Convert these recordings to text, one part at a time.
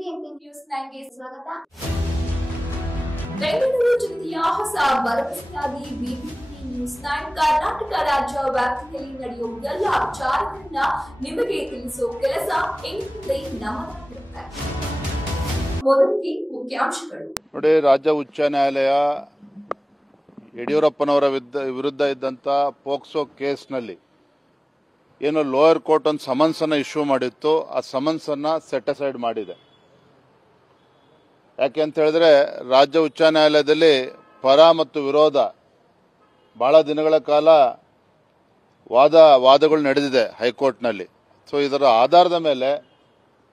BBMP news 9 ಗೆ ಸ್ವಾಗತ. ಬೆಂಗಳೂರು ಜಿಲ್ಲೆಯ ಹೊಸ ಭರವಸೆಯಾಗಿ ಬಿಬಿಎಂಪಿ ನ್ಯೂಸ್ 9 ಕರ್ನಾಟಕ ರಾಜ್ಯ ವ್ಯಾಪ್ತಿಯಲ್ಲಿ ನಡೆಯುವ ಎಲ್ಲ ವಿಚಾರಗಳನ್ನ ನಿಮಗೆ ತಿಳಿಸುವ ಕೆಲಸ ಇಂದಿನಿಂದ ನಮ್ಮದಾಗಿರುತ್ತೆ. ಮೊದಲಿಗೆ ಮುಖ್ಯಾಂಶಗಳು. ನೋಡಿ, ರಾಜ್ಯ ಉಚ್ಚ ನ್ಯಾಯಾಲಯ ಯಡಿಯೂರಪ್ಪನವರ ವಿರುದ್ಧ ಇದ್ದಂತ ಪೋಕ್ಸೋ ಕೇಸ್ನಲ್ಲಿ ಏನು ಲೋಯರ್ ಕೋರ್ಟ್ ಒಂದು ಸಮನ್ಸ್ ಅನ್ನು ಇಶ್ಯೂ ಮಾಡಿತ್ತು, ಆ ಸಮನ್ಸ್ ಅನ್ನ ಸೆಟ್ ಅಸೈಡ್ ಮಾಡಿದೆ. ಯಾಕೆ ಅಂತ ಹೇಳಿದ್ರೆ ರಾಜ್ಯ ಉಚ್ಚ ನ್ಯಾಯಾಲಯದಲ್ಲಿ ಪರ ಮತ್ತು ವಿರೋಧ ಬಹಳ ದಿನಗಳ ಕಾಲ ವಾದಗಳು ನಡೆದಿದೆ ಹೈಕೋರ್ಟ್ನಲ್ಲಿ. ಸೊ ಇದರ ಆಧಾರದ ಮೇಲೆ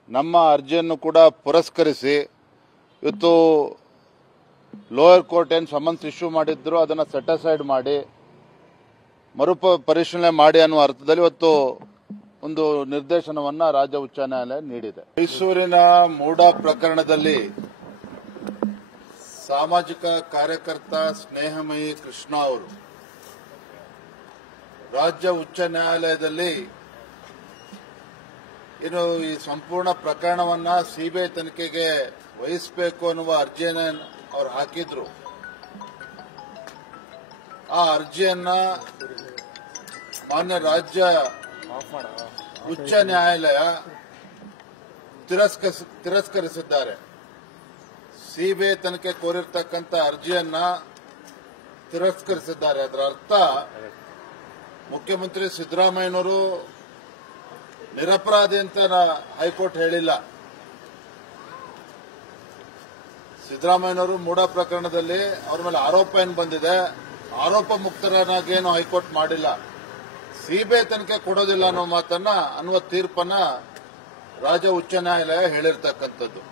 ನಮ್ಮ ಅರ್ಜಿಯನ್ನು ಕೂಡ ಪುರಸ್ಕರಿಸಿ ಇವತ್ತು ಲೋಯರ್ ಕೋರ್ಟ್ ಏನು ಸಮನ್ಸ್ ಇಶ್ಯೂ ಮಾಡಿದ್ರು ಅದನ್ನು ಸೆಟ್ ಅಸೈಡ್ ಮಾಡಿ ಪರಿಶೀಲನೆ ಮಾಡಿ ಅನ್ನುವ ಅರ್ಥದಲ್ಲಿ ಇವತ್ತು ಒಂದು ನಿರ್ದೇಶನವನ್ನ ರಾಜ್ಯ ಉಚ್ಚ ನ್ಯಾಯಾಲಯ ನೀಡಿದೆ. ಮೈಸೂರಿನ ಮೂಡಾ ಪ್ರಕರಣದಲ್ಲಿ ಸಾಮಾಜಿಕ ಕಾರ್ಯಕರ್ತ ಸ್ನೇಹಮಯಿ ಕೃಷ್ಣ ಅವರು ರಾಜ್ಯ ಉಚ್ಚ ನ್ಯಾಯಾಲಯದಲ್ಲಿ ಏನು ಈ ಸಂಪೂರ್ಣ ಪ್ರಕರಣವನ್ನ ಸಿಬಿಐ ತನಿಖೆಗೆ ವಹಿಸಬೇಕು ಅನ್ನುವ ಅರ್ಜಿಯನ್ನು ಅವರು ಹಾಕಿದ್ರು. ಆ ಅರ್ಜಿಯನ್ನ ಮಾನ್ಯ ರಾಜ್ಯ ಉಚ್ಚ ನ್ಯಾಯಾಲಯ ತಿರಸ್ಕರಿಸಿದ್ದಾರೆ. ಸಿಬಿಐ ತನಿಖೆ ಕೋರಿರ್ತಕ್ಕಂಥ ಅರ್ಜಿಯನ್ನ ತಿರಸ್ಕರಿಸಿದ್ದಾರೆ. ಅದರ ಅರ್ಥ ಮುಖ್ಯಮಂತ್ರಿ ಸಿದ್ದರಾಮಯ್ಯನವರು ನಿರಪರಾಧಿ ಅಂತ ಹೈಕೋರ್ಟ್ ಹೇಳಿಲ್ಲ. ಸಿದ್ದರಾಮಯ್ಯನವರು ಮೂಡಾ ಪ್ರಕರಣದಲ್ಲಿ ಅವರ ಮೇಲೆ ಆರೋಪ ಏನು ಬಂದಿದೆ, ಆರೋಪ ಮುಕ್ತರನ್ನಾಗೇನು ಹೈಕೋರ್ಟ್ ಮಾಡಿಲ್ಲ. ಸಿಬಿಐ ತನಿಖೆ ಕೊಡೋದಿಲ್ಲ ಅನ್ನೋ ತೀರ್ಪನ್ನ ರಾಜ್ಯ ಉಚ್ಚ ನ್ಯಾಯಾಲಯ ಹೇಳಿರ್ತಕ್ಕಂಥದ್ದು.